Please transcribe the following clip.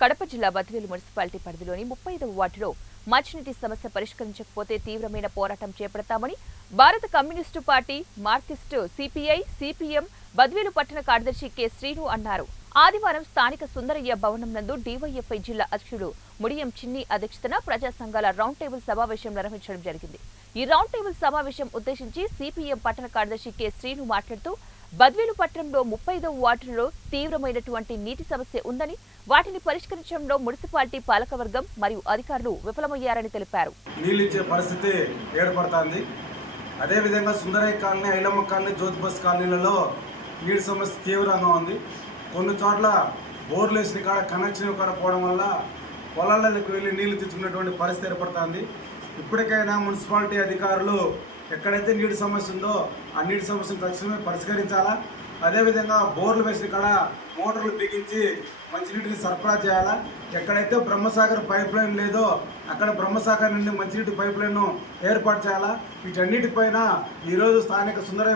కడప జిల్లా బద్వేలు మున్సిపాలిటీ పరిధిలోని ముప్పై ఐదవ వార్డులో మంచినీటి సమస్య పరిష్కరించకపోతే తీవ్రమైన పోరాటం చేపడతామని భారత communist party Marxist CPI CPM Badvel పట్టణ కార్యదర్శి కె. శ్రీను అన్నారు. ఆదివారం స్థానిక సుందరయ్య భవనం నందు డివైఎఫ్ఐ జిల్లా అధ్యక్షుడు ముడియం చిన్ని అధ్యక్షతన ప్రజా సంఘాల రౌండ్ టేబుల్ సమావేశం నిర్వహించడం జరిగింది. ఈ రౌండ్ టేబుల్ సమావేశం ఉద్దేశించి సిపిఎం పట్టణ కార్యదర్శి కె. శ్రీను మాట్లాడుతూ బద్వేలు పట్టణంలో ముప్పై ఐదవ తీవ్రమైనటువంటి నీటి సమస్య ఉందని వాటిని పరిష్కరించడంలో మున్సిపాలిటీ పాలకవర్గం మరియు అధికారులు విఫలమయ్యారని తెలిపారు. నీళ్ళు ఇచ్చే పరిస్థితి ఏర్పడుతుంది. అదేవిధంగా Sundarayya colony Ailamma colony Jyothi bus కాలనీలలో నీటి సమస్య తీవ్రంగా ఉంది. కొన్ని చోట్ల బోర్లు వేసిన కాడ కనెక్షన్ కాడ పోవడం వల్ల పొలాలకు వెళ్ళి నీళ్ళు తెచ్చుకునేటువంటి పరిస్థితి ఏర్పడుతుంది. ఇప్పటికైనా మున్సిపాలిటీ అధికారులు ఎక్కడైతే నీటి సమస్య ఉందో ఆ నీటి సమస్యను తక్షణమే పరిష్కరించాలా? అదేవిధంగా బోర్లు వేసిన కాడ మోటార్లు బిగించి మంచినీటిని సరఫరా చేయాలా? ఎక్కడైతే బ్రహ్మసాగర్ పైప్ లైన్ లేదో అక్కడ బ్రహ్మసాగర్ నుండి మంచినీటి పైప్ లైన్ ఏర్పాటు చేయాలా? వీటన్నిటిపైన ఈరోజు స్థానిక సుందర